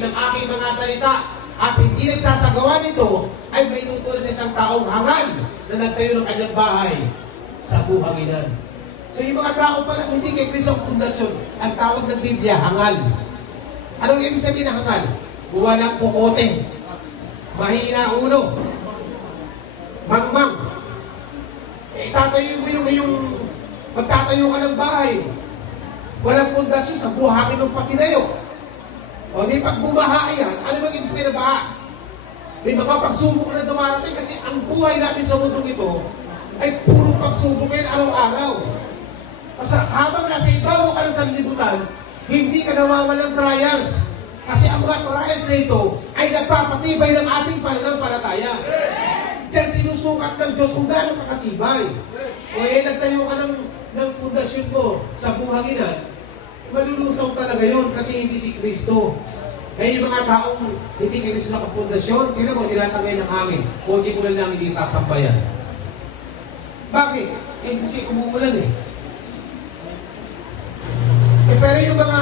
pakikinig ng aking mga salita at hindi nagsasagawa nito, ay may tutulong sa isang taong hangal na nagtayo ng kanyang bahay sa buhanginan. So yung mga tao pala, hindi kay Kristo ang pundasyon. Ang tawag ng Biblia, hangal. Anong ibig sabihin ng hangal? Walang kukote. Mahina ulo. Mangmang. Itatayo mo magtatayo ka ng bahay. Walang pundasyon sa buhangin ng patinayo. O di pag bumaha yan, ano bang ibig sabihin na baha? May mga pagsubok na dumarating kasi ang buhay natin sa mundong ito ay puro pagsubok yan araw-araw. Kasi habang nasa ibabaw ka ng sanlibutan, hindi ka nawawalang trials. Kasi ang mga trials na ito ay nagpapatibay ng ating pananampalataya. Diyan sinusukat ng Diyos kung gaano kakatibay. O nagtayo ka ng pundasyon mo sa buhanginan, malulusaw talaga yon kasi hindi si Kristo. Kaya yung mga taong hindi kay Kristo nakapundasyon, tingnan mo, nilatangay ng hangin. O hindi ko lang hindi sasampayan. Bakit? Kasi umuulan eh. Pero yung mga